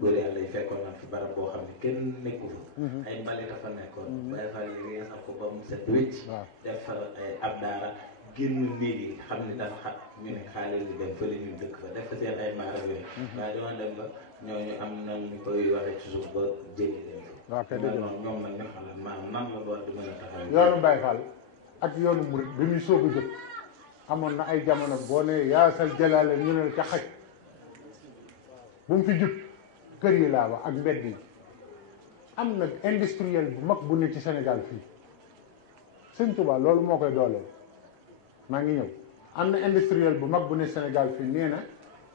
góor yàlla yi fekkoon na fi barab boo xam ne kenn nekku fa ay mbalit a fa nekkoon Baay Faal yi reesal ko ba mu set wécc def fa ay ab daara génn néeg yi xam ne dafa xat ñu ne xaalis yi dem fële ñu dëkk fa def fa seen ay maara yooyu waaye dama dem ba ñooñu am na ñu koy waxee ci suuf ba jéggi leen waaw kay dëgg la ñoom nag ñu xam ne maanaam nan la war di mën a taxaw yoonu Baay Faal ak yoonu murit bi muy soog a jóg amoon na ay jamono boo ne yaasal jalaale ñu ne ca xaj bu mu fi jub kër yi laa wax ak mbedd yi am na industriel bu mag bu ne ci Sénégal fii Sëñ Tuubaa loolu moo koy dooleel maa ngi ñëw am na industriel bu mag bu ne Sénégal fii nee na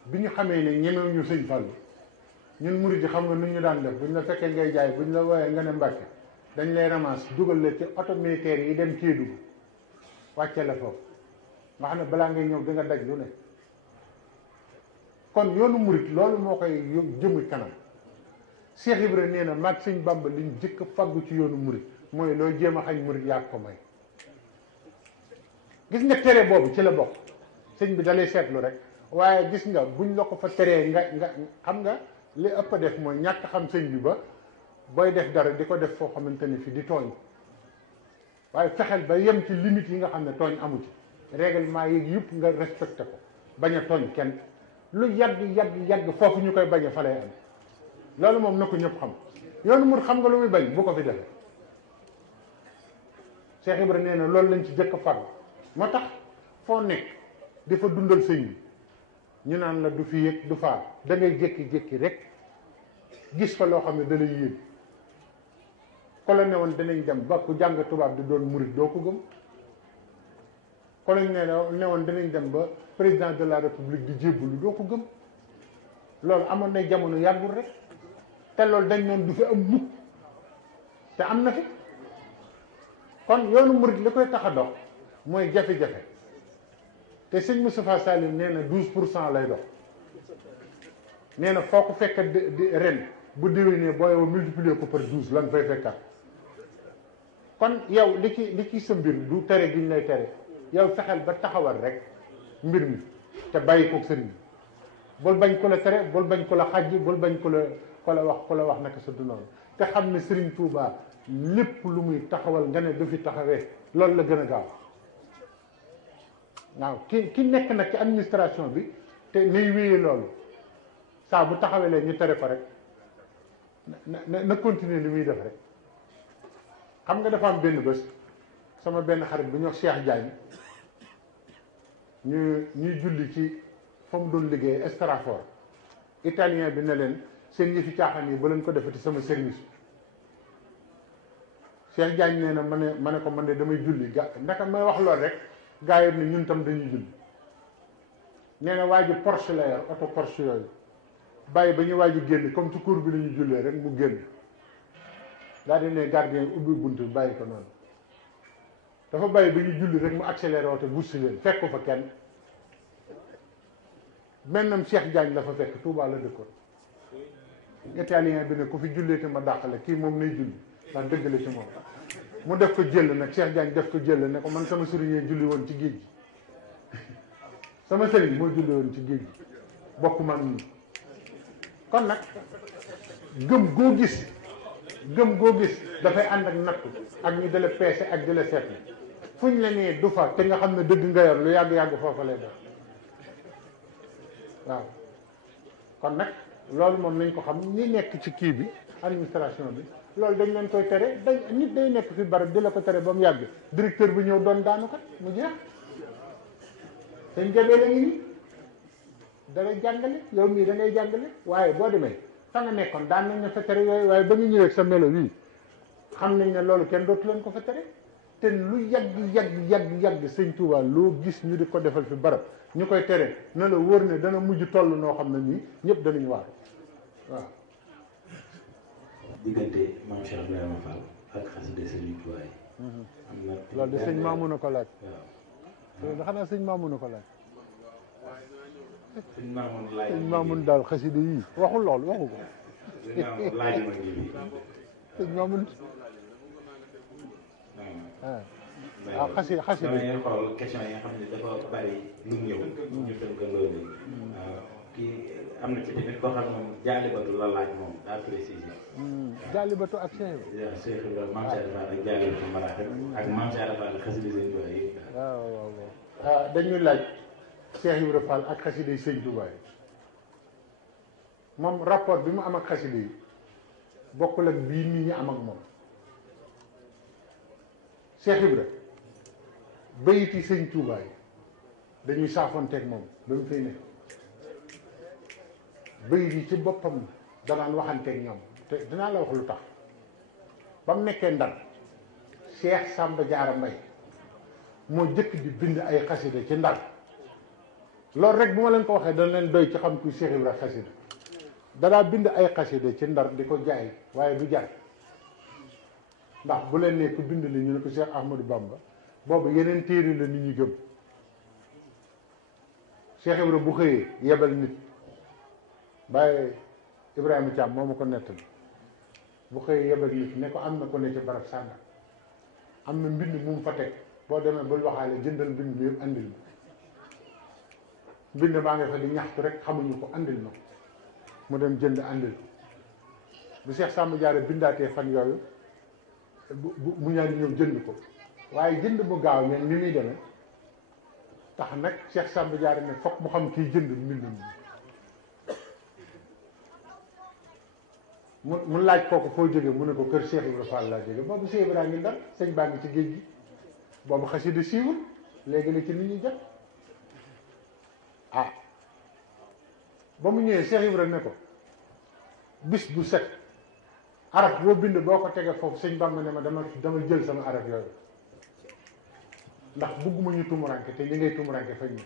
bi ñu xamee ne ñemew ñu Sëñ Fallu ñun murid yi xam nga nu ñu daan def buñ la fekkee ngay jaay buñ la wooyee nga ne Mbàkke dañ lay ramas dugal la ci oto militaire yi dem Kédougou wàcce la foofu nga xam ne balaa ngay ñëw di nga daj lu ne kon yoonu murid loolu moo koy jëmu kanam Cheikh Ibra nee na mag Sëñ Bamba liñ jëkk faggu ci yoonu murid mooy loo jéem a xañ murid yaa ko may gis nga tere boobu ci la bokk sëñ bi dalay seetlu rek waaye gis nga buñ la ko fa teree nga xam nga li ëpp a def mooy ñàkk xam sëñ bi ba booy def dara di ko def foo xamante ni fi di tooñ waaye fexeel ba yem ci limite yi nga xam ne tooñ amu ci règlement yi yëpp nga respecté ko bañ a tooñ kenn lu yàgg foofu ñu koy bañ a fa lay am loolu moom na ko ñëpp xam yoonu mur xam nga lu muy bañ bu ko fi defee Cheikh Ibra nee na loolu lañ ci jëkk farlu moo tax foo nekk di fa dundal sëñ bi ñu naan la du fi yëg du faar da ngay jékki-jékki rek gis fa loo xam ne da lay yéen ko la ne woon danañ dem ba ku jàng tubaab di doon murit doo ko gëm ko lañ ne woon danañ dem ba président de la république di jébbalu doo ko gëm loolu amoon na jamono yàggul rek te loolu dañ noon du fi am mukk te am na fi kon yoonu murit li koy tax a dox mooy jafe-jafe te sëñ Moustapha Salim nee na 12% lay dox nee na foo ko fekk di ren bu déwénee booy yow multiplier ko par 12 lan fay fekkat kon yow li ci sa mbir du tere gi ñu lay tere yow fexeel ba taxawal rek mbir mi te bàyyi koog sëriñ bi bul bañ ko la tere bul bañ ko la xàjj bul bañ ko la wax naka sa du noonu te xam ne Sëriñ Tuubaa lépp lu muy taxawal nga ne du fi taxawee loolu la gën a gaaw waaw ki nekk nag ci administration bi te nay wéyee loolu saa bu taxawee leen ñu tere ko rek na continuer li muy def rek xam nga dafa am benn bés sama benn xarit bu ñuy wax Cheikh Diagne ñuy julli ci fa mu doon liggéey Estrafort italien bi ne leen seen yëfi caaxaan yi ba leen ko defati sama service Cheikh Diagne nee na ma ne ko man de damay julli ndaka may wax loolu rek gaa yi ne ñun tam dañuy julli nee na waa ji Porsche la yor oto Porsche yooyu bàyyi ba ñu waa ji génn comme ci cour bi la ñu jullee rek mu génn daal di ne gardien ubbi bunt bi bàyyi ko noonu dafa bàyyi ba ñu julli rek mu accéléré oto bussi leen fekk ko fa kenn mennam Cheikh Diagne la fa fekk Touba la dëkkoon italien bi ne ku fi jullee te ma dàqale kii moom nay julli ndax dëgg la ci moom mu def ko jël nag Cheikh Diagne def ko jël ne ko man sama sëriñ julli woon ci géej gi sama sëriñ moo julli woon ci géej gi bokk man nii kon nag gëm goo gis dafay ànd ak nattu ak ñu dala peese ak di la seetlu fuñ la nee du fa te nga xam ne dëgg nga yor lu yàgg-yàgg foofa lay def waaw kon nag loolu moom nañ ko xam ñi nekk ci kii bi administration bi loolu dañ leen koy tere nit day nekk fi barab di la ko tere ba mu yàgg directeur bi ñëw doon daanu kat mu jeex sëñ jabee la ngi nii dangay jàngale yow mii da ngay jàngale waaye boo demee fa nga nekkoon daan nañ ne fa tere yooyu waaye ba ñu ñëwee sa melo wii xam nañ ne loolu kenn dootu leen ko fa tere te lu yàgg sëñ Touba loo gis ñu di ko defal fi barab ñu koy tere na la wóor ne dana mujj toll noo xam ne nii ñëpp danañ waaru waaw diggante maam Cheikh Ibrahima Fall ak xasida Sëriñ Touba yi am na loolu de sëñ Mamouna ko laaj waaw xanaa sëñ Mamouna ko laaj sëñ Mamoun laaj sëñ Mamoun daal xasida yii waxul loolu waxu ko laaj ma ngi bi sëñ Mamoun waaw xasida damay xool question yi nga xam ne dafa bari lu ñëw ñu tënk loolu waaw kii am na ci tamit koo xam ne moom jaalibatu la laaj moom daa précisé. jaalibatu ak Cheikh Ibra. waaw Cheikh Ibra Maam Cheikh Ibra ak jaalibatu maraaxib ak Maam Cheikh Ibra ak xasida Sëñ Tuubaa yi. waaw waaw waaw. dañuy laaj Cheikh Ibra Fall ak xasida Sëñ Tuubaa yi moom rapport bi mu am ak xasida yi bokkul ak bii nit ñi am ak moom. Cheikh Ibra bayiti Sëñ Tuubaa yi dañuy saafonteeg moom ba mu fay nekk bayit yi ci boppam danaan waxanteeg ñoom te dinaa la wax lu tax ba mu nekkee Ndar Cheikh Samba Diarra Mbaye moo jëkk di bind ay xasida ci Ndar loolu rek bu ma leen ko waxee dana leen doy ci xam kuy Cheikh Ibra xasida danaa bind ay xasida ci Ndar di ko jaay waaye du jar ndax bu leen ne ku bind li ñu ne ko Cheikh Ahmadou Bamba boobu yeneen téere la nit ñi gëm Cheikh Ibra bu xëyee yebal nit bàyyi Ibrahima Thiam moo ma ko nettali bu xëyee yebal nit ne ko am na ko ne ci barab sànga am na mbind mu mu fa teg boo demee bul waxaale jëndal mbind mi yëpp andil ma mbind maa nga fa di ñaxtu rek xamuñu ko andil ma mu dem jënd andil ko bu Cheikh Samba Diarra bindaatee fan yooyu mu ñaan ñëw jënd ko waaye jënd bu gaaw mais ni muy demee tax nag Cheikh Samba Diarra ne fokk mu xam kiy jënd mbind mu laaj kooku foo jóge mu ne ko kër Cheikh Ibra Fall laa jóge boobu Cheikh Ibra ngi Ndar sëñ baa ngi ci géej gi boobu xasida siiwul léegi la ci nit ñi jot ba mu ñëwee Cheikh Ibra ne ko bis bu set araf boo bind boo ko tegee foofu sëñ Bamba ne ma dama jël sama araf yooyu ndax bugguma ñu tumuranke te ñi ngay tumuranke fañ ñu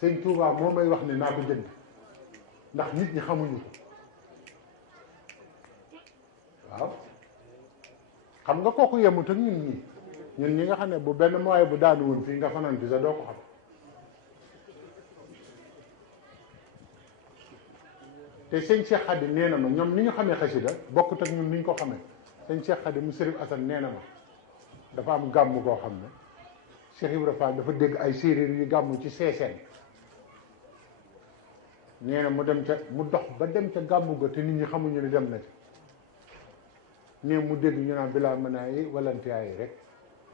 sëñ Touba moo may wax ne naa ko jënd ndax nit ñi xamuñu ko waaw xam nga kooku yemut ak ñun ñi nga xam ne bu benn mooy bu daanu woon fii nga fanaan fi sax doo ko xam te sëñ Cheikh Khady nee na ma ñoom ni ñu xamee xasida bokkut ak ñun ni ñu ko xamee sëñ Cheikh Khady mu Sërif Assane nee na ma dafa am gàmm koo xam ne Cheikh Ibra Fall dafa dégg ay séeréer yu gàmm ci seeseen nee na mu dox ba dem ca gàmmu ga te nit ñi xamuñu ne dem na ci nee mu dégg ñu naan bilaa mënaa yi walantiyaa yi rek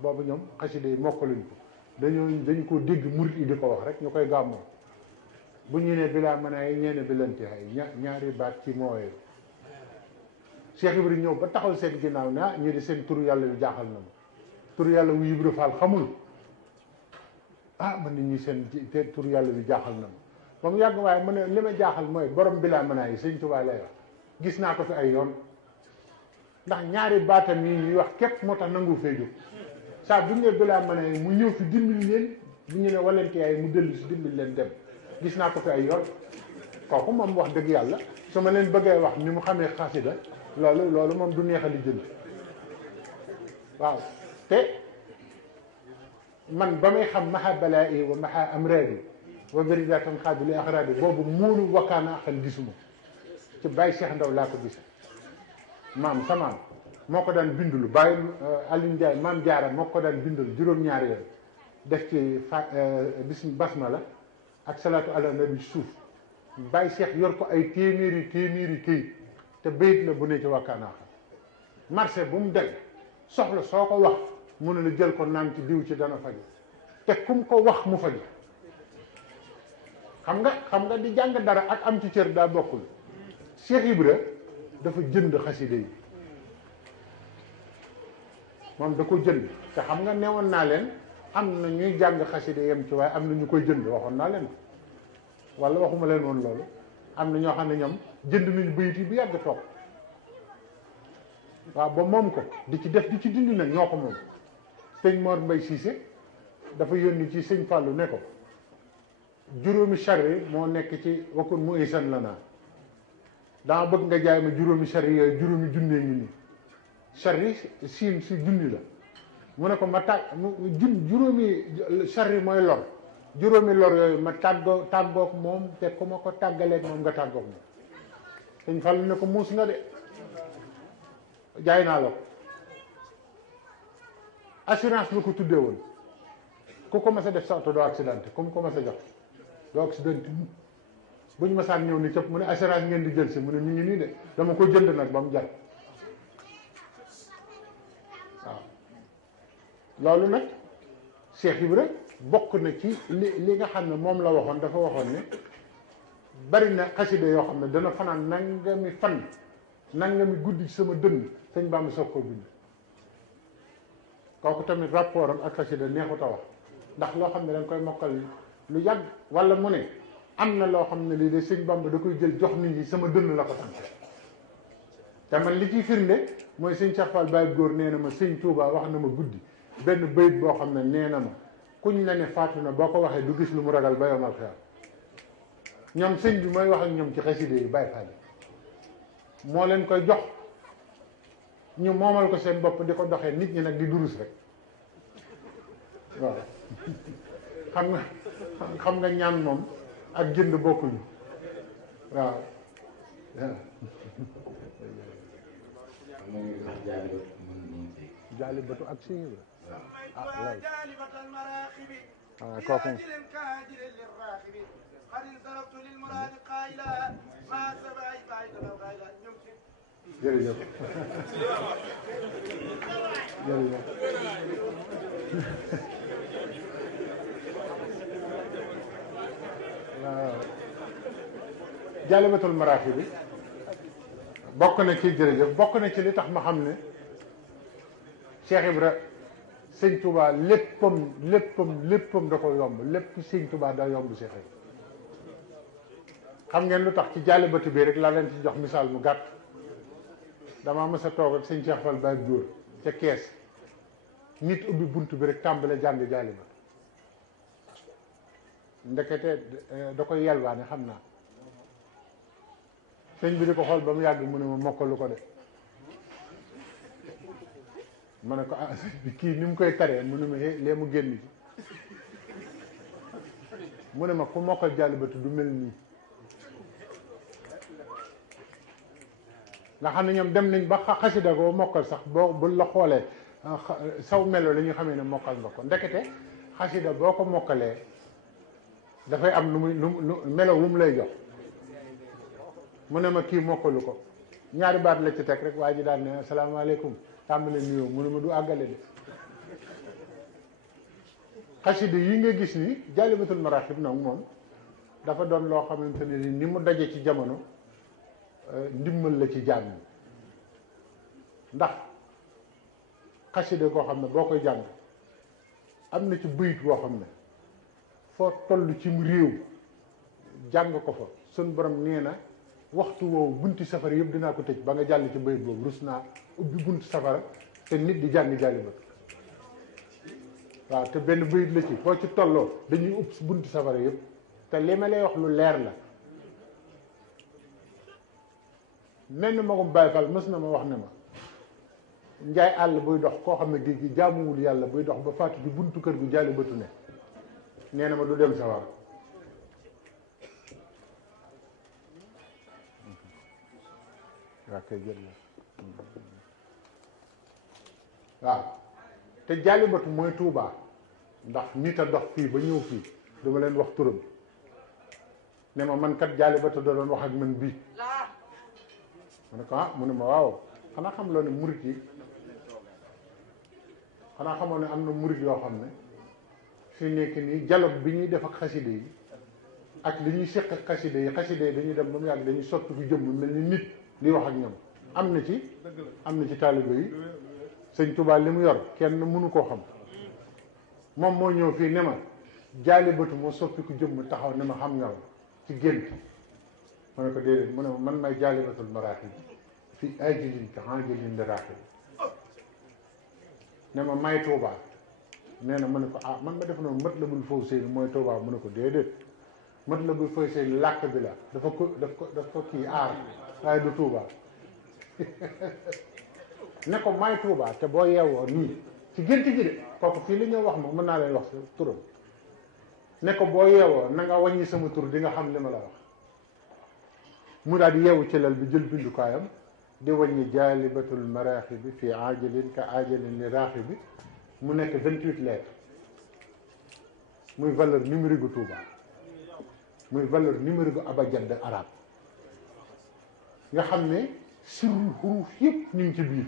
boobu ñoom xasida yi mokkaluñ ko dañ ko dégg murit yi di ko wax rek ñu koy gàmmoo bu ñu ne bilaa mën a yi ñeene bilantiyaa yi ñaari baat ci mooyee Cheikh Ibra ñëw ba taxal seen ginnaaw ne ñii di seen turu yàlla yu jaaxal na ma turu yàlla wu Ibra Fall xamul man nit ñi seen te turu yàlla yu jaaxal na ma ba mu yàgg waaye mu ne li ma jaaxal mooy borom bilaa mën a yi sëñ Tuubaa lay wax gis naa ko fi ay yoon ndax ñaari baatam yi ñuy wax képp moo tax nangu fee jóg saa bu ñu ne bilaa mën a yi mu ñëw fi dimbali leen bu ñu ne walantiyaa yi mu dellu si dimbali leen dem gis naa ko fi ay yoon kooku moom wax dëgg yàlla su ma leen bëggee wax ni mu xamee xasida loolu moom du neex a li jënd waaw te man ba may xam maha balaa yi wa maha amraadi wa biridatan xaabili axraadi boobu muunu wakkaana axal gisuma ci Baye Cheikh Ndaw laa ko gis maam sa maam moo ko daan bindulu Baye Aliou Ndiaye maam Jaara moo ko daan bindul juróom-ñaari yoon def ci basmala ak salaatu ala nabi suuf Baye Cheikh yor ko ay téeméeri këyit te bayit la bu ne ci wakkaana axal marché bu mu dem soxla soo ko wax mu ne la jël ko naan ci diw ci dana faju te kum ko wax mu faju xam nga di jàng dara ak am ci cër daa bokkul Cheikh Ibra dafa jënd xasida yi moom da ko jënd te xam nga newoon naa leen am na ñuy jàng xasida yem ci waaye am na ñu koy jënd waxoon naa leen wala waxuma leen woon loolu am na ñoo xam ne ñoom jënd nañu bayit yi bu yàgg toog waaw ba moom ko di ci def di ci dindi nag ñoo ko moom sëñ Mor Mbay Cissé dafa yónni ci sëñ Fallou ne ko juróomi charri moo nekk ci wakkun mu isan la naa dama bëgg nga jaay ma juróomi charri yooyu juróomi junnee ngi nii charri siin si junni la mu ne ko ma juróomi charri mooy lor juróomi lor yooyu ma tàggoog moom te ku ma ko tàggaleeg moom nga tàggoog moom sëñ Fallou ne ko muus nga de jaay naa la ko assurance la ko tuddee woon ku ko mas a def sa oto doo accidenté comme ko mas a jox doo accident mu buñ masaan ñëw ni cëpp mu ne assurance ngeen di jël si mu ne ñu ngi nii de dama ko jënd nag ba mu jar waaw loolu nag Cheikh Ibra bokk na ci li nga xam ne moom la waxoon dafa waxoon ne bari na xasida yoo xam ne dana fanaan nangami fan nangami guddi ci sama dënn sëñ Bamba soog koo bind kooku tamit rapport am ak xasida neexut a wax ndax loo xam ne dañ koy mokkal lu yàgg wala mu ne am na loo xam ne lii de sëñ Bamba da koy jël jox nit ñi sama dënn la ko sant te man li ciy firnde mooy sëñ Cheikh Fall Baye góor nee na ma sëñ Touba wax na ma guddi benn bayit boo xam ne nee na ma kuñ la ne faatu na boo ko waxee du gis lu mu ragal ba yomal xeer ñoom sëñ bi mooy wax ak ñoom ci xaside yi Baye Fall moo leen koy jox ñu moomal ko seen bopp di ko doxee nit ñi nag di durus rek waaw xam nga ñaan moom ak jënd bokkuñu waaw jaalibatu ak si ñu waaw kooku jërëjëf jërëjëf waaw jaalibatul maraaxi bi bokk na ci jërëjëf bokk na ci li tax ma xam ne Cheikh Ibra sëñ Touba léppam da ko yomb lépp sëñ Touba da yomb Cheikh Ibra xam ngeen lu tax ci jaalibatu bi rek laa leen ci jox misaal mu gàtt damaa mës a toog ak sëñ Cheikh Fall Baye góor ca kees nit ubbi bunt bi rek tàmbale jàng jaalibatu ndekete da koy yelwaane xam naa sëñ bi di ko xool ba mu yàgg mu ne ma mokkalu ko de ma ne ko ah kii ni mu koy taree mu ne ma lee mu génn ci mu ne ma ku mokkal jaalibatu du mel nii nga xam ne ñoom dem nañ ba xasida goo mokkal sax boo bu la xoolee saw melo la ñu xamee ne mokkal nga ko ndekete xasida boo ko mokkalee dafay am lu muy lu melo wu mu lay jox mu ne ma kii mokkalu ko ñaari baat la ci teg rek waa ji daan ne asalaamaaleykum tàmbale nuyoo mu ne ma du àggale de xasida yi nga gis ni jaalibatul maraaxib nag moom dafa doon loo xamante ne ni mu daje ci jamono ndimmal la ci jaam ñi ndax xasida koo xam ne boo koy jàng am na ci bëyit boo xam ne foo toll ci réew jàng ko fa sun borom nee na waxtu woowu bunti safara yëpp dinaa ko tëj ba nga jàll ci bëyit boobu rus naa ubbi bunti safara te nit di jàng jaalibatu waaw te benn bëyit la ci foo ci tolloo dañuy upp bunti safara yëpp te li ma lay wax lu leer la menn magum Baay Faal mës na ma wax ne ma njaay àll buy dox koo xam ne gi jaamuwul yàlla buy dox ba faatu ci buntu kër gu jaalibatu ne nee na ma du dem sawar waaw te jaalibatu mooy Tuubaa ndax nit a dox fii ba ñëw fii dama leen wax turam ne ma man kat jaalibatu da doon wax ak man bii ma ne ko ah mu ne ma waaw xanaa xam loo ne murit yi xanaa xamoo ne am na murit yoo xam ne fi nekk nii dialogue bi ñuy def ak xaside yi ak li ñuy séq ak xaside yi dañuy dem ba mu yàgg dañuy sotti fi jëmm mel ni nit di wax ak ñoom am na ci taalibe yi sëñ Tuubaa li mu yor kenn mënu koo xam moom moo ñëw fii ne ma jaalibatu moo soppi ku jëmm taxaw ne ma xam nga ci gént ma ne ko déedéet mu ne ma man may jaalibatul maraaxib fi ajilin ka ajilin li raaxib ne ma may Tuubaa nee na ma ne ko ah man ma def noonu Matlabul Fawzayni mooy Tuubaa mu ne ko déedéet Matlabul Fawzayni làkk bi la daf ko kii aar waaye du Tuubaa ne ko may Tuubaa te boo yeewoo nii ci gént gi de kooku fii li ñoo wax ma mën naa leen wax turam ne ko boo yeewoo na nga wàññi sama tur di nga xam li ma la wax mu daal di yeewu ci lal bi jël bindukaayam di wàññi jaalibatul maraaxibi fi ajalin ka ajalin li raaxibi mu nekk 28 lettres muy valeur numérique gu Touba muy valeur numérique abajad arabe nga xam ne sirru xuruuf yëpp ñu ngi ci biir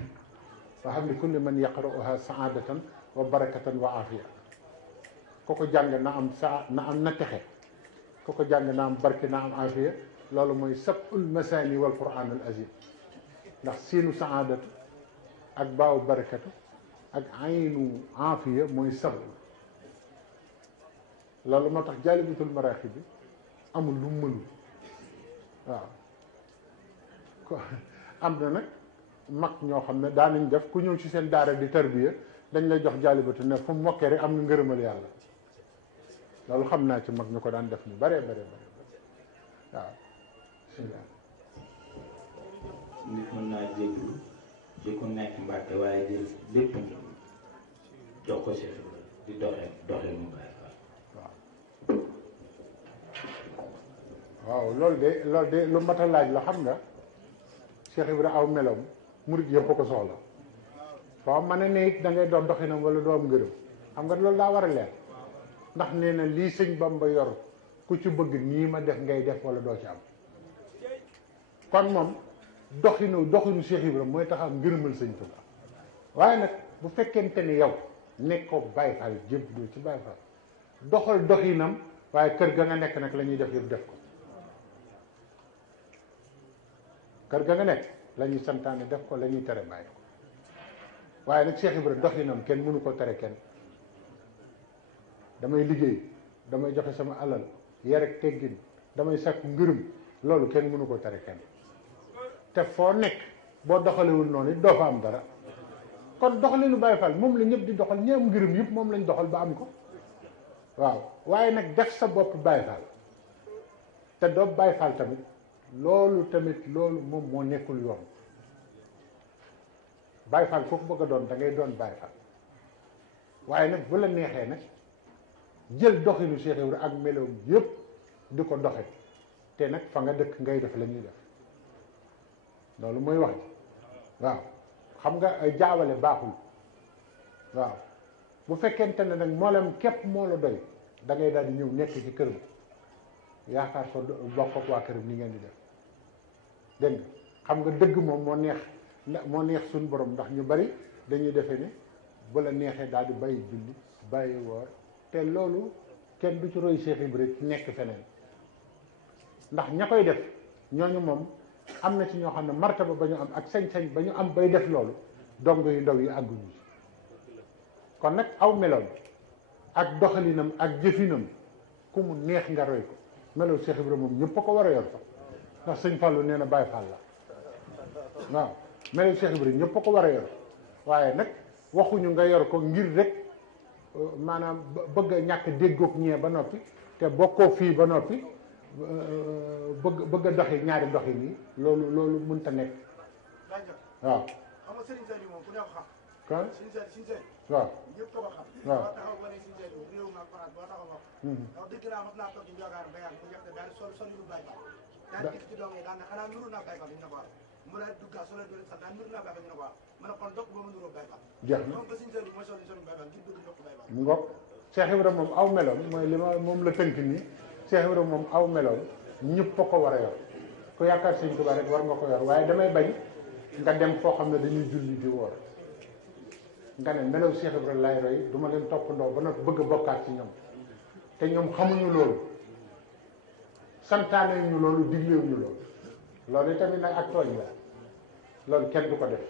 nga xam ne kulli man yaqra'uha saadatan wa barakatan wa afiya ku ko jàng na am na texe ku ko jàng na am barke na am afiya loolu mooy sab'ul masaani wal quran al azim ndax siinu saadatu ak baawu barakatu ak aynu afiya mooy sab loolu moo tax jaalibatul maraaxib bi amul lu mu mënul waaw am na nag mag ñoo xam ne daanañ def ku ñëw ci seen daara di tarbiya dañ lay jox jaalibatu ne fu mu mokkee rek am nga ngërëmal yàlla loolu xam naa ci mag ñu ko daan def ñu bare waaw bismillah nit mën naa jéglu ci ku nekk Mbàkke waaye jël lépp jox ko Cheikh di doxee mu Baay Faal waaw loolu de lu mat a laaj la xam nga Cheikh Ibra aw meloom murit yëpp ko soxla foo mën a ne it da ngay doon doxinam wala doo am ngërëm xam nga loolu daa war a leer ndax nee na lii sëñ Bamba yor ku ci bëgg nii ma def ngay def wala doo ci am kon moom doxinu Cheikh Ibra mooy tax am ngërëmal sëñ Tuubaa waaye nag bu fekkente ni yow nekkoo Baay Faal jëpp doo ci Baay Faal doxal doxinam waaye kër ga nga nekk nag la ñuy def yëpp def ko kër ga nga nekk la ñuy santaane def ko la ñuy tere bàyyi ko waaye nag Cheikh Ibra doxinam kenn mënu ko tere kenn damay liggéey damay joxe sama alal yar ak teggin damay sàkku ngërëm loolu kenn mënu ko tere kenn te foo nekk boo doxalewul noonu it doo fa am dara kon doxalinu Baay Faal moom la ñëpp di doxal ñi am ngërëm yëpp moom lañ doxal ba am ko waaw waaye nag def sa bopp Baay Faal te doo Baay Faal tamit loolu moom moo nekkul yoon Baay Faal foofu bëgg a doon da ngay doon Baay Faal waaye nag bu la neexee nag jël doxinu Cheikh Ibra ak meloom yëpp di ko doxe te nag fa nga dëkk ngay def la ñuy def loolu mooy wax ji waaw xam nga jaawale baaxul waaw bu fekkente ne nag moolam képp moo la doy da ngay daal di ñëw nekk ci këram yaakaar ko bokk ak waa këram ni ngeen di def dégg nga xam nga dëgg moom moo neex suñu borom ndax ñu bari dañuy defe ne bu la neexee daal di bàyyi julli bàyyi woor te loolu kenn du ci roy Cheikh Ibra ci nekk feneen ndax ña koy def ñooñu moom am na ci ñoo xam ne martaba ba ñu am ak sañ-sañ ba ñu am bay def loolu dong yu ndaw yi àgguñu ci kon nag aw meloon ak doxalinam ak jëfinam ku mu neex nga roy ko melow Cheikh Ibra moom ñëpp a ko war a yor sax ndax sëñ Fallou nee na Baye Fall la waaw melow Cheikh Ibra ñëpp a ko war a yor waaye nag waxuñu nga yor ko ngir rek maanaam bëgg a ñàkk déggoog ñee ba noppi te bokkoo fii ba noppi bëgg a doxi ñaari doxi nii loolu mënta nekk waaw xam nga Serigne Saliou moom ku ne ko xam. kan Serigne Saliou waaw ñëpp ko xam. waaw boo taxaw ba ne Serigne Saliou réew ma France boo taxaw wax. ndax dëgg naa mas naa toog ci Ndiogar Mbayang mu njëkk daal sol yu Baye Fall. daal gis ci doom yi daan na xanaa nuru naa Baye Fall ñu ne ko waaw mu daal duggaa solo doon sax daan nuru naa Baye Fall ñu ne ko waaw ma ne kon dokk ba ma nuroo Baye Fall. jeex na moom ba Serigne Saliou mooy sol Baye Fall ngir bëgg dokk Baye Fall. mu ngoog Cheikh Ibra moom aw meloom mooy li ma moom la tënk nii Cheikh Ibra moom aw meloom ñëpp a ko war a yor ku yaakaar Sëñ Tuubaa rek war nga ko yor waaye damay bañ nga dem foo xam ne dañuy julli di woor nga ne melaw Cheikh Ibra lay roy du ma leen toppandoo ba noppi bëgg a bokkaat ci ñoom te ñoom xamuñu loolu santaane ñu loolu diglewuñu loolu loolu tamit nag ak tooñ la loolu kenn du ko def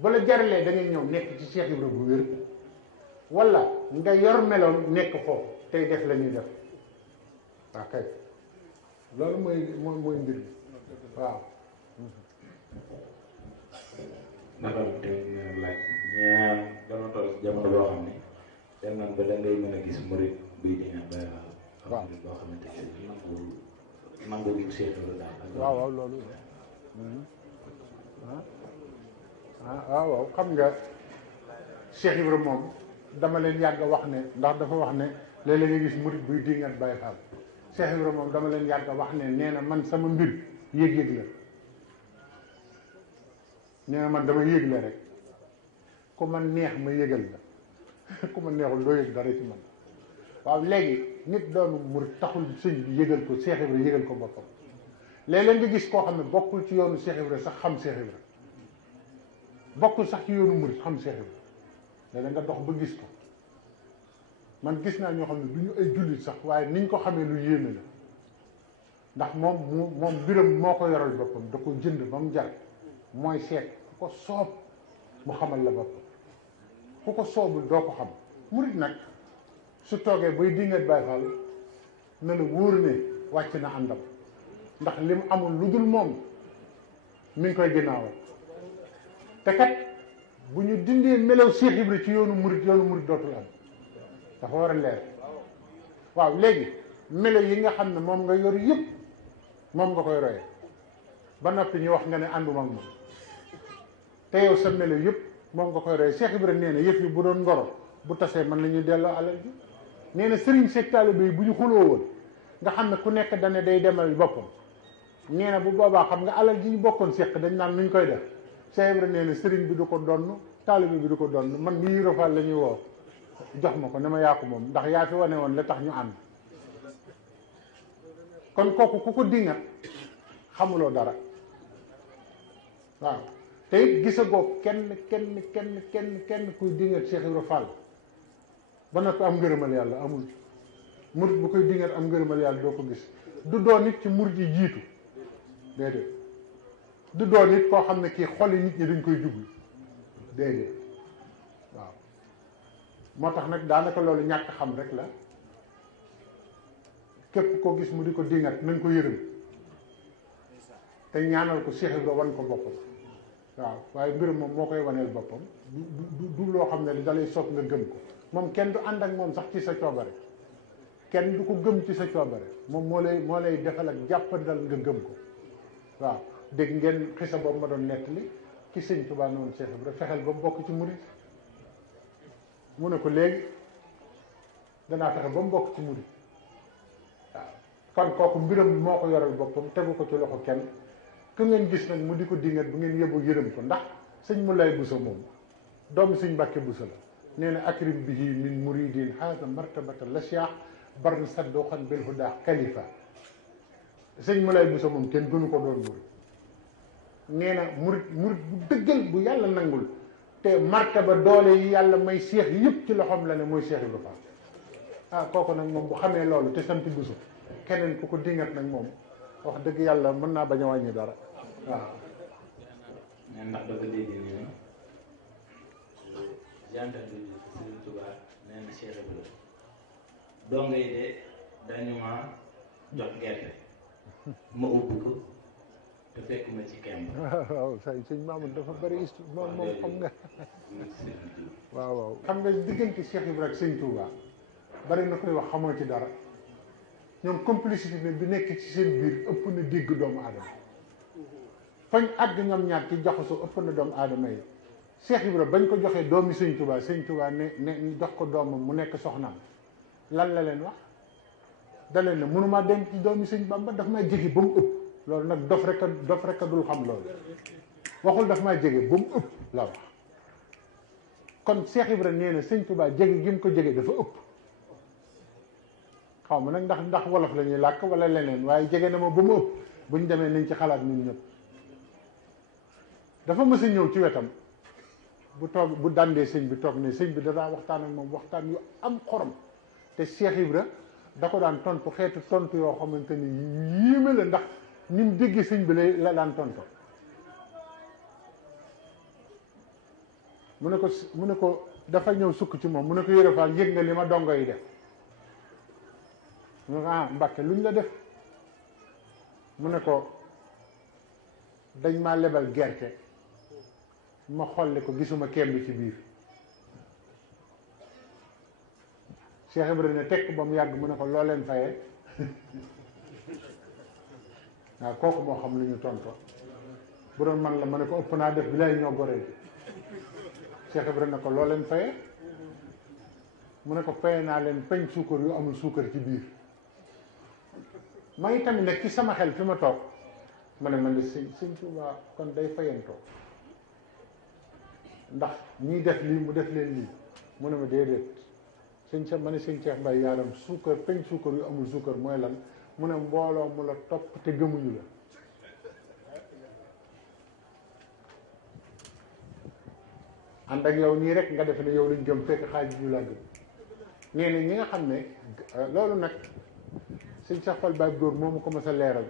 bu la jaralee da ngay ñëw nekk ci Cheikh Ibra bu wér wala nga yor meloon nekk foofu tey def la ñuy def waaw kay loolu mooy mbir mi waaw. naka la tamit ñu laaj ñaar dama toll si jamono boo xam ne dem nañ ba da ngay mën a gis murit buy di ñaan Baay Faal. waaw boo xamante ne nangu gi Cheikh Ibra daal. waaw loolu. waaw xam nga Cheikh Ibra moom dama leen yàgg wax ne ndax dafa wax ne léeg-léeg nga gis murit buy di ñaan Baay Faal. Cheikh Ibra moom dama leen yàgg wax ne nee na man sama mbir yëg-yëg la nee na man dama yëg la rek ku man neex ma yëgal la ku ma neexul doo yëg dara ci man waaw léegi nit doonu murit taxul sëñ bi yëgal ko Cheikh Ibra yëgal ko boppam léeg-léeg nga gis koo xam ne bokkul ci yoonu Cheikh Ibra sax xam Cheikh Ibra bokkul sax ci yoonu murit xam Cheikh Ibra léeg-léeg nga dox ba gis ko man gis naa ñoo xam ne du ñu ay jullit sax waaye niñ ko xamee lu yéeme la ndax moom mbiram moo ko yoral boppam da ko jënd ba mu jar mooy seet ku ko soob mu xamal la boppam ku ko soobul doo ko xam murit nag su toogee bay dingat Baay Faal na la wóor ne wàcc na àndam ndax li mu amul lu dul moom mi ngi koy ginnaawal te kat bu ñu dindee melaw Cheikh Ibra ci yoonu murit dootul am dafa war a leer waaw léegi melo yi nga xam ne moom nga yor yëpp moom nga koy roye ba noppi ñu wax nga ne ànduma ak moom te yow sa melo yëpp moom nga koy roye Cheikh Ibra nee na yëf yi bu doon ngoro bu tasee mën nañu delloo alal ji nee na sëriñ seeg taalibe yi bu ñu xuloo woon nga xam ne ku nekk dane day demal boppam nee na bu boobaa xam nga alal ji ñu bokkoon seq dañ naan nuñ koy def Cheikh Ibra nee na sëriñ bi du ko donn taalibe bi du ko donn man mi Ibra Fall la ñuy woo jox ma ko ne ma yaa ko moom ndax yaa fi wane woon la tax ñu ànd kon kooku ku ko dingat xamuloo dara waaw te it gisagoo kenn kuy dingat Cheikh Ibra Fall ba noppi am ngërëmal yàlla amul murit bu koy dingat am ngërëmal yàlla doo ko gis du doon nit ci murit yi jiitu déedéet du doon nit koo xam ne kii xoli nit ñi dañ koy jublu déedéet waaw moo tax nag daanaka loolu ñàkk xam rek la képp koo gis mu di ko dingat nañ ko yërëm te ñaanal ko Cheikh Ibra wan ko boppam waaw waaye mbirum moom moo koy waneel boppam du loo xam ne dalay soog nga gëm ko moom kenn du ànd ak moom sax ci sa coobare kenn du ko gëm ci sa coobare moom moo lay defal ak jàppandal nga gëm ko waaw dégg ngeen xisa boobu ma doon nettali ci sëñ Tuubaa noonu Cheikh Ibra fexeel ba mu bokk ci murit mu ne ko léegi danaa fexe ba mu bokk ci murit waaw kon kooku mbiram moo ko yoral boppam tegu ko ci loxo kenn ku ngeen gis nag mu di ko dingat bu ngeen yëbu yërëm ko ndax sëñ Moulay Bousso moom doomu sëñ Mbàkke Bousso la nee na akrim bihi min muridin haada martabata lasyax barn saddoxan bil huda kalifa sëñ Moulay Bousso moom kenn gënu ko doon murid nee na murid bu dëggal bu yàlla nangul te martaba doole yi yàlla may seex yëpp ci loxoom la ne mooy Cheikh Ibra Fall ah kooku nag moom bu xamee loolu te sant Bousso keneen ku ko dingat nag moom wax dëgg yàlla mën naa bañ a wàññi dara waaw. mais ndax dafa dégg nii gendarme bi Sëriñ Tuubaa nee na Cheikh Ibra dongo yi de dañu ma jox gerte ma ubbi ko te fekk ma ci kemb. waaw sëñ Mamoune dafa bëri histoire moom xam nga. waaw xam nga diggante Cheikh Ibra ak sëñ Tuubaa bari na koy wax xamoo ci dara ñoom complicité bi nekk ci seen biir ëpp na dégg doomu aadama fañ àgg ñoom ñaar ci jaxasoo ëpp na doomu aadama yi Cheikh Ibra bañ ko joxee doomi sëñ Tuubaa ne jox ko doomam mu nekk soxnaam lan la leen wax da leen ne mënumaa denc ci doomi sëñ Bamba daf may jege ba mu ëpp loolu nag dof rek a dul xam loolu waxul daf may jege ba mu ëpp la wax kon Cheikh Ibra nee na sëñ Tuubaa jege gi mu ko jege dafa ëpp xaw ma nag ndax wolof la ñuy làkk wala leneen waaye jege na ma ba mu ëpp bu ñu demee nañ ci xalaat ñun ñëpp dafa mës a ñëw ci wetam bu dàndee sëñ bi toog ne sëñ bi danaa waxtaan ak moom waxtaan yu am xorom te Cheikh Ibra da ko daan tontu xeetu tontu yoo xamante ni yéeme la ndax ni mu déggee sëñ bi la daan tontu mu ne ko dafa ñëw sukk ci moom mu ne ko Ibra Fall yëg nga li ma dongo yi def mu ne ko ah Mbàkke luñ la def mu ne ko dañ maa lebal gerte ma xolli ko gisuma kemb ci biir Cheikh Ibra ne tekk ba mu yàgg mu ne ko loo leen fayee waaw kooku moo xam lu ñu tonto bu doon man la ma ne ko ëpp naa def bi lay ñoo goree Cheikh Ibra ne ko loo leen fayee mu ne ko faye naa leen peñ suukar yu amul suukar ci biir ma ngi tamit nag ci sama xel fi ma toog ma ne man de sëñ Tuubaa kon day fayantoo ndax ñii def lii mu def leen lii mu ne ma déedéet sëñ Cheikh ma ne sëñ Cheikh Mbaye yaaram suukar peñ suukar yu amul suukar mooy lan mu ne mbooloo mu la topp te gëmuñu la ànd ak yow nii rek nga defe ne yow lañ gëm fekk xaaj ñu laa gëm nee na ñi nga xam ne loolu nag sëñ Cheikh Fall Baye góor moomu ko mas a leeral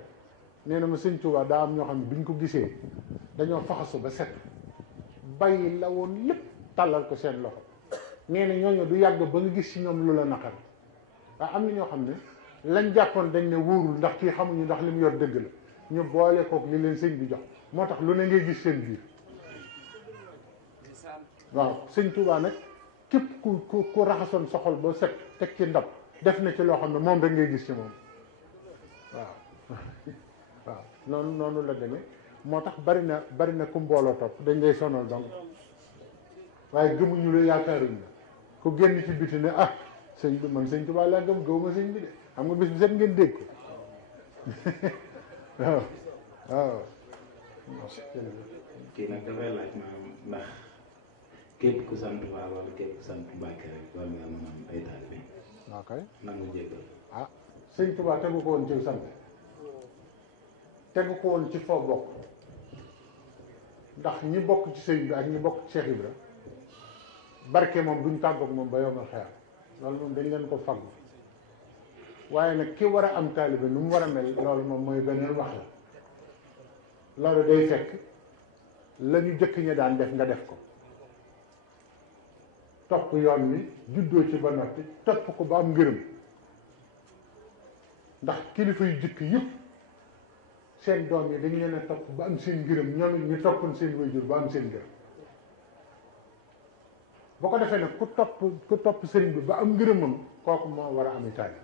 nee na ma sëñ Touba daa am ñoo xam ne bi ñu ko gisee dañoo faxasu ba set bàyyi la woon lépp tàllal ko seen loxo nee na ñooñu du yàgg ba nga gis ci ñoom lu la naqar waaye am na ñoo xam ne lañ jàppoon dañ ne wóorul ndax kii xamuñu ndax li mu yor dëgg la ñu boole kook li leen sëñ bi jox moo tax lu ne ngay gis seen biir waaw sëñ Touba nag képp ku raxasoon soxol ba set teg ci ndab def na ci loo xam ne moom rek ngay gis ci moom waaw waaw noonu la demee moo tax bari na ku mbooloo topp dañ lay sonal donc waaye gëmuñu la yaakaaruñ la ku génn ci biti ne ah sëñ bi man sëñ Touba laa gëm gëwuma sëñ bi de xam nga bis bi set ngeen dégg ko waaw waaw kii nag dafay laaj maanaam ndax képp ku sant Ba wala képp ku sant Mbàkke rek war nga mën a am ay taalibe ok nangu jéggal ah sëñ Touba tegu ko woon ci sant tegu ko woon ci foo bokk ndax ñi bokk ci sëñ bi ak ñi bokk ci Cheikh Ibra barke moom duñ tàggoog moom ba yomal xeer loolu moom dañ leen ko faggu waaye nag ki war a am taalibe nu mu war a mel loolu moom mooy beneen wax la loolu day fekk la ñu jëkk ñi daan def nga def ko topp yoon wi juddoo ci ba noppi topp ko ba am ngërëm ndax kilifa yu jëkk yëpp seen doom yi dañu leen a topp ba am seen ngërëm ñoom it ñu toppoon seen waajur ba am seen ngërëm boo ko defee nag ku topp sëriñ bi ba am ngërëmam kooku moo war a am taalibe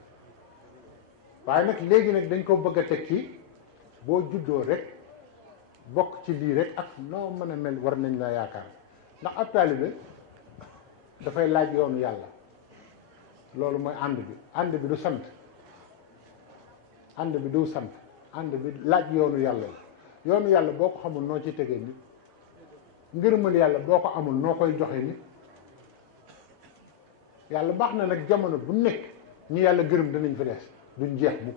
waaye nag léegi nag dañ ko bëgg a teg ci boo juddoo rek bokk ci lii rek ak noo mën a mel war nañ la yaakaar ndax ab taalibe dafay laaj yoonu yàlla loolu mooy ànd bi du sant ànd bi du sant ànd bi laaj yoonu yàlla la yoonu yàlla boo ko xamul noo ci tegee nit ngërëmal yàlla boo ko amul noo koy joxe nit yàlla baax na nag jamono bu nekk ñi yàlla gërëm danañ fi des duñ jeex mukk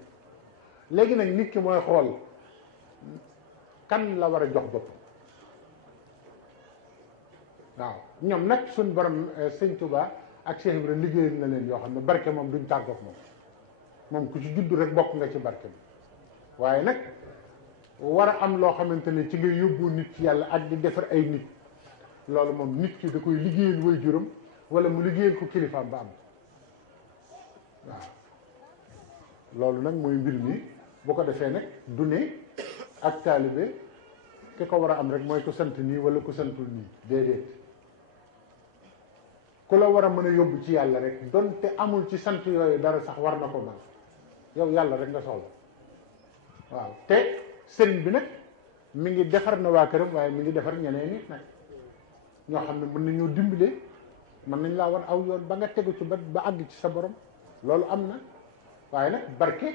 léegi nag nit ki mooy xool kan la war a jox boppam waaw ñoom nag suñ borom sëñ Touba ak Cheikh Ibra liggéeyal na leen yoo xam ne barke moom duñ tàggoog moom ku ci juddu rek bokk nga ci barke bi waaye nag war a am loo xamante ne ci nga yóbbu nit ci yàlla ak di defar ay nit loolu moom nit ki da koy liggéeyal way juróom wala mu liggéeyal ko kilifaam ba am waaw loolu nag mooy mbir mi bu ko defee nag du ne ak taalibe ki ko war a am rek mooy ku sant nii wala ku santul nii déedéet ku la war a mën a yóbbu ci yàlla rek donte amul ci sant yooyu dara sax war na ko man yow yàlla rek nga soxla waaw te sëriñ bi nag mi ngi defar na waa këram waaye mi ngi defar ñeneen nit nag ñoo xam ne mën nañoo dimbale mën nañ laa wan aw yoon ba nga tegu ci ba àgg ci sa borom loolu am na waaye nag barke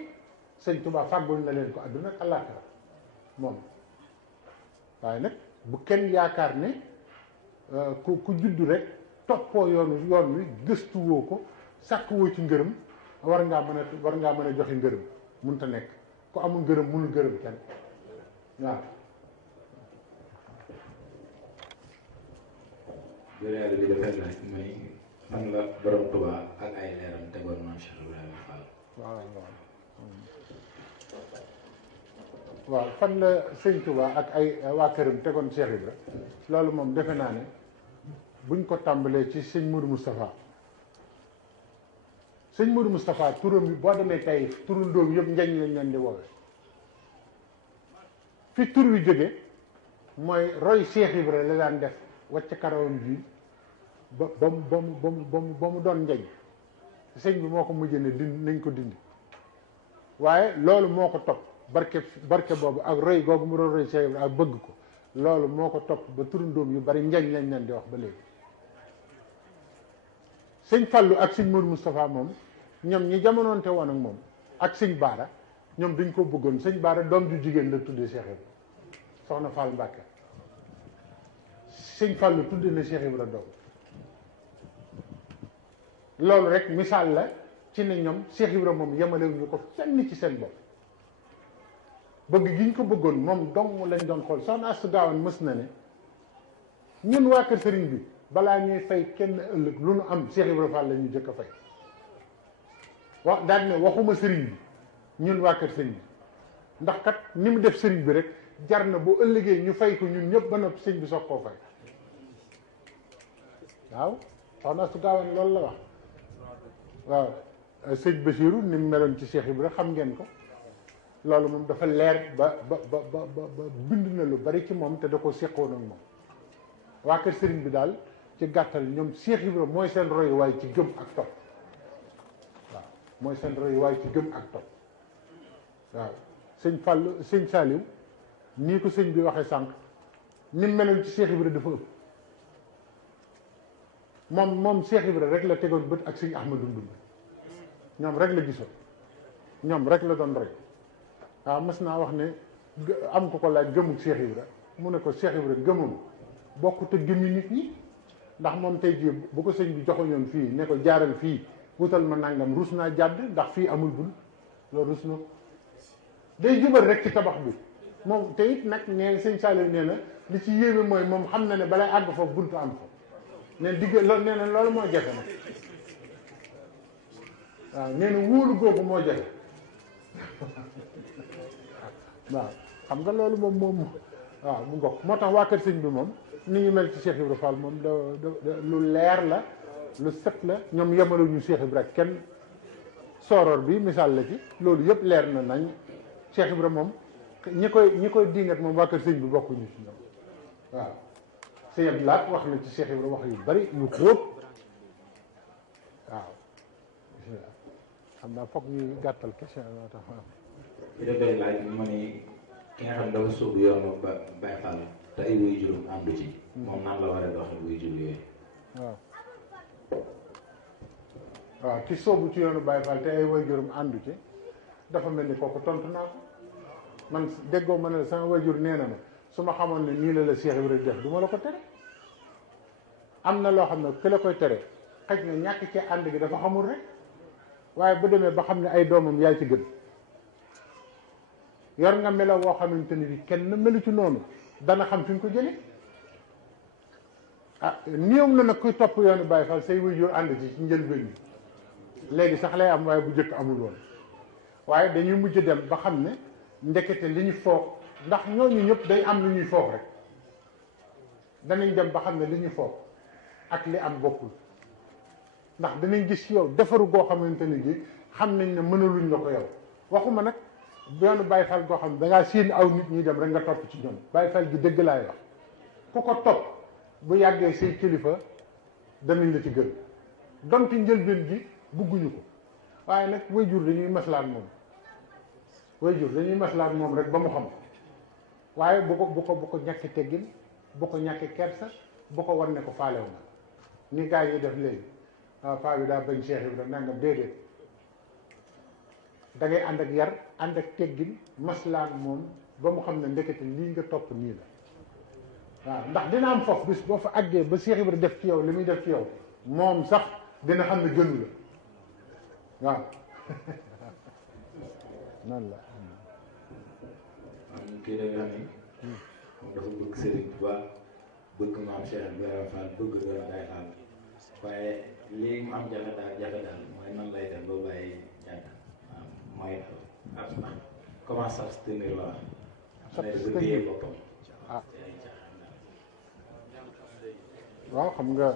sëñ Touba fàggul na leen ko àdduna ak àllaaxira moom waaye nag bu kenn yaakaar ne ku juddu rek toppoo yoon wi gëstuwoo ko sàkkuwoo ci ngërëm war ngaa mën a joxe ngërëm mënut a nekk ku amul ngërëm mënul gërëm kenn waaw. jërëjëf bi dafay laaj mooy fan la borom Touba ak ay leeram tegoon Maam Cheikh Ibrahima Fall. waaw fan la sëñ Touba ak ay waa këram tegoon Cheikh Ibra loolu moom defe naa ne buñ ko tàmbalee ci sëñ Modou Moustapha sëñ Modou Moustapha turam bi boo demee tey turandóom yëpp njañ lañ leen di woowe fi tur wi jóge mooy roy Cheikh Ibra la daan def wacc karawam bi ba mu doon njañ sëñ bi moo ko mujjee ne nañ ko dindi waaye loolu moo ko topp barke boobu ak roy googu mu doon roy Cheikh Ibra ak bëgg ko loolu moo ko topp ba turandóom yu bari njañ lañ leen di wax ba léegi sëñ Fallou ak sëñ Modou Moustapha moom ñoom ñi jamonoonte woon ak moom ak sëñ Baara ñoom dañ ko bëggoon sëñ Baara doom ju jigéen la tuddee Cheikh Ibra soxna Fall Mbacke sëñ Fallou tuddee na Cheikh Ibra doom loolu rek misaal la ci ne ñoom Cheikh Ibra moom yemalewuñu ko fenn ci seen bopp bëgg gi ñu ko bëggoon moom dong lañ doon xool soxna Astu Gaawan mës na ne ñun waa kër sëriñ bi balaa ñuy fay kenn ëllëg lu nu am Cheikh Ibra Fall la ñu jëkk a fay wax daal ne waxuma sëriñ bi ñun waa kër sëriñ bi ndax kat ni mu def sëriñ bi rek jar na bu ëllëgee ñu fay ko ñun ñëpp ba noppi sëñ bi soog koo fay waaw soxna Astu Gaawan loolu la wax waaw sëñ Basiiru ni mu meloon ci Cheikh Ibra xam ngeen ko loolu moom dafa leer ba bind na lu bari ci moom te da ko seqoon ak moom waa kër sëriñ bi daal ci gàttal ñoom Cheikh Ibra mooy seen royuwaay ci gëm ak topp waaw mooy seen royuwaay ci gëm ak topp waaw sëñ Fall sëñ Saliou nii ko sëñ bi waxee sànq ni meloon ci Cheikh Ibra dafa ëpp moom Cheikh Ibra rek la tegoon bët ak sëñ Ahmadou Ndumbe ñoom rek la gisoon ñoom rek la doon roy waaw mas naa wax ne am ko laaj gëmul Cheikh Ibra mu ne ko Cheikh Ibra gëmum bokkut ak gëmmi nit ñi ndax moom tey jii bu ko sëñ bi joxoñoon fii ne ko jaaral fii wutal ma nangam rus naa jàdd ndax fii amul bul loolu rus na day jubal rek ci tabax bi moom te it nag nee sëñ Saliou nee na li ci yéeme mooy moom xam na ne balay àgg foofu buntu am fa ne digg loolu nee na loolu moo jafe nag waaw nee na wóolu googu moo jafe waaw xam nga loolu moom waaw mu ngoog moo tax waa kër sëñ bi moom ni ñu mel ci Cheikh Ibra Fall moom lu leer la lu set la ñoom yemaluñu Cheikh Ibra kenn sooroor bi misaal la ci loolu yëpp leer na nañ Cheikh Ibra moom ñi koy dingat moom waa kër sëñ bi bokkuñu ci ñoom waaw sëñ Abdou Lahat wax na ci Cheikh Ibra wax yu bari yu xóot waaw xam naa foog ñuy gàttal question moo tax ci dafay laaj ma ni ki nga xam dafa sóobu yoonu Baay Faal te ay wuy juróom àndu ci moom nan la war a doxee wuy jur yooyu waaw ki sóobu ci yoonu Baay Faal te ay waajuram àndu ci dafa mel ni kooku tontu naa ko man déggoo ma ne la sama waajur nee na ma su ma xamoon ne nii la Cheikh Ibra def du ma la ko tere am na loo xam ne ki la koy tere xëj na ñàkk ci ànd gi dafa xamul rek waaye bu demee ba xam ne ay doomam yaay ci gën yor nga melaw woo xamante ni bi kenn melu ci noonu dana xam fi nga ko jëlee ah néew na nag kuy topp yoonu Baay Faal say waajur ànd ci njëlbéen bi léegi sax lay am waaye bu njëkk amul woon waaye dañuy mujj dem ba xam ne ndekete li ñu foog ndax ñooñu ñëpp day am lu ñuy foog rek danañ dem ba xam ne li ñu foog ak li am bokkul ndax danañ gis yow defaru goo xamante ni gi xam nañ ne mënaluñ la ko yow waxuma nag yoonu Baay Faal goo xam ne dangaa séen aw nit ñuy dem rek nga topp ci ñoom Baay Faal gi dëgg laay wax ku ko topp bu yàggee say kilifa danañ la ci gën donte njëlbeen gi bugguñu ko waaye nag waajur dañuy maslaat moom waajur dañuy maslaat moom rek ba mu xam waaye bu ko ñàkki teggin bu ko ñàkki kersa bu ko war ne ko faalew na ni gaa yi def léegi waaw paa bi daa bañ Cheikh Ibra nangam déedéet da ngay ànd ak yar ànd ak teggin maslaat moom ba mu xam ne ndekete lii nga topp nii la waaw ndax dina am foofu bis boo fa àggee ba Cheikh Ibra def ci yow li muy def ci yow moom sax dina xam ne gënu la waaw noonu la am kii da nga xam ni moom dafa bëgg Sëriñ Tuubaa bëgg maam Cheikh Ibrahima Fall bëgg doon Baay Faal waaye léegi mu am jafe daal mooy nan lay def ba bàyyi ñàkk mooy comment s'abstenir la bëgg yee boppam waaw xam nga